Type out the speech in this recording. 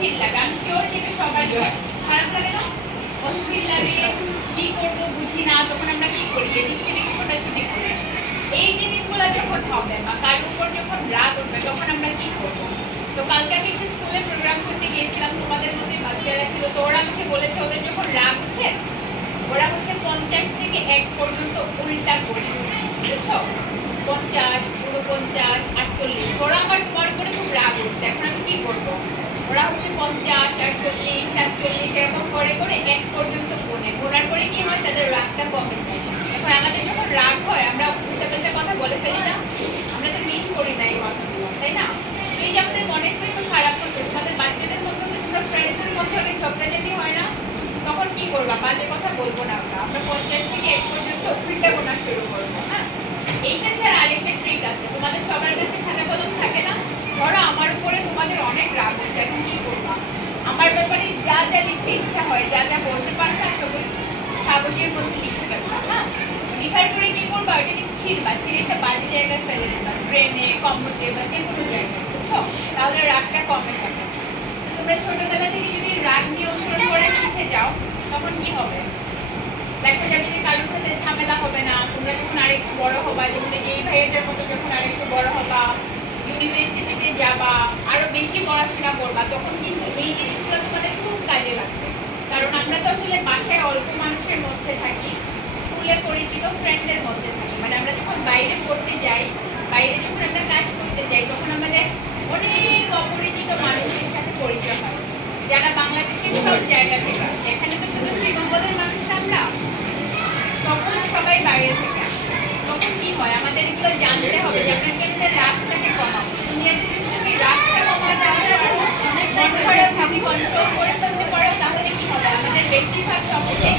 অস্থির লাগে। আমি শিওর যেটা সবারই হয় খারাপ লাগে না? অস্থির লাগে, কি করব বুঝি না, তখন আমরা কি করি? এদিক সেদিক ছোটাছুটি করি এই জিনিসগুলো যখন হবে বা কার উপর যখন রাগ উঠবে, তখন আমরা কি করব? তো কালকে আমি একটু স্কুলে প্রোগ্রাম করতে গিয়েছিলাম, তোমাদের মধ্যে বাচ্চারা ছিল। তো ওরা আমাকে বলেছে, ওদের যখন রাগ উঠছে ওরা হচ্ছে পঞ্চাশ থেকে এক পর্যন্ত উল্টা করে বুঝছ পঞ্চাশ উনপঞ্চাশ আটচল্লিশ ওরা আমার তোমার উপরে খুব রাগ উঠছে এখন আমি কি করব ওরা হচ্ছে পঞ্চাশ আটচল্লিশ সাতচল্লিশ এরকম করে করে এক পর্যন্ত গোনে গোনার পরে কি হয়, তাদের রাগটা কমে যায়। এখন আমাদের যখন রাগ হয়, আমরা উল্টা পাল্টা কথা বলে ফেলি না। আমরা তো মিন করি না এই কথাগুলো, তাই না? এই যে আমাদের মনের চেয়ে একটু খারাপ করছে তোমাদের বাচ্চাদের মধ্যেও যে তোমরা ফ্রেন্ডসদের মধ্যে অনেক ঝগড়াঝাটি হয় না। তখন কি করবা? বাজে কথা বলব না আমরা। আমরা পঞ্চাশ থেকে এক পর্যন্ত উল্টা গোনা শুরু করব হ্যাঁ এইটা ছাড়া আরেকটা ট্রিক আছে তোমাদের সবার কাছে খাতা কলম থাকে না ধরো আমার উপরে তোমাদের অনেক রাগ হচ্ছে এখন কি করবা আমার ব্যাপারে যা যা লিখতে ইচ্ছা হয়, যা যা বলতে পারো না সবই কাগজের মধ্যে লিখে ফেলবা হ্যাঁ? লিখার করে কি করবা? ওইটাকে ছিঁড়বা, ছিঁড়ে একটা বাজে জায়গায় ফেলে দেবা ট্রেনে কম্পিউটে বা যে কোনো জায়গায়, বুঝছ? তাহলে রাগটা কমে যাবে। তোমরা ছোটবেলা থেকে যদি রাগ নিয়ন্ত্রণ করে শিখে যাও, তখন কি হবে? দেখা যাবে যে কারোর সাথে ঝামেলা হবে না। তোমরা যখন আরেকটু বড় হবা, যেমন এই ভাইয়াটার মতো যখন আরেকটু বড় হবা ইউনিভার্সিটিতে যাবা, আরও বেশি পড়াশোনা করবা, তখন কিন্তু এই জিনিসগুলো তোমাদের খুব কাজে লাগবে কারণ আমরা তো আসলে বাসায় অল্প মানুষের মধ্যে থাকি স্কুলে পরিচিত ফ্রেন্ডদের মধ্যে থাকি মানে আমরা যখন বাইরে পড়তে যাই, বাইরে যখন আমরা কাজ করতে যাই, তখন আমাদের অনেক অপরিচিত মানুষদের সাথে পরিচয় হয়। যারা বাংলাদেশের সব জায়গা থেকে আসে, এখানে তো শুধু শ্রীমঙ্গলের মানুষ আমরা তখন সবাই বাইরে থেকে আসে। তখন কি হয়? আমাদের এগুলো জানতে হবে যে আমরা কেমনে রাগটাকে কমাবো। যদি তুমি রাগটা কমাতে পারো কন্ট্রোল থাকি কন্ট্রোল করে ফেলতে পারো, তাহলে কি হবে? আমাদের বেশিরভাগ সমস্যাই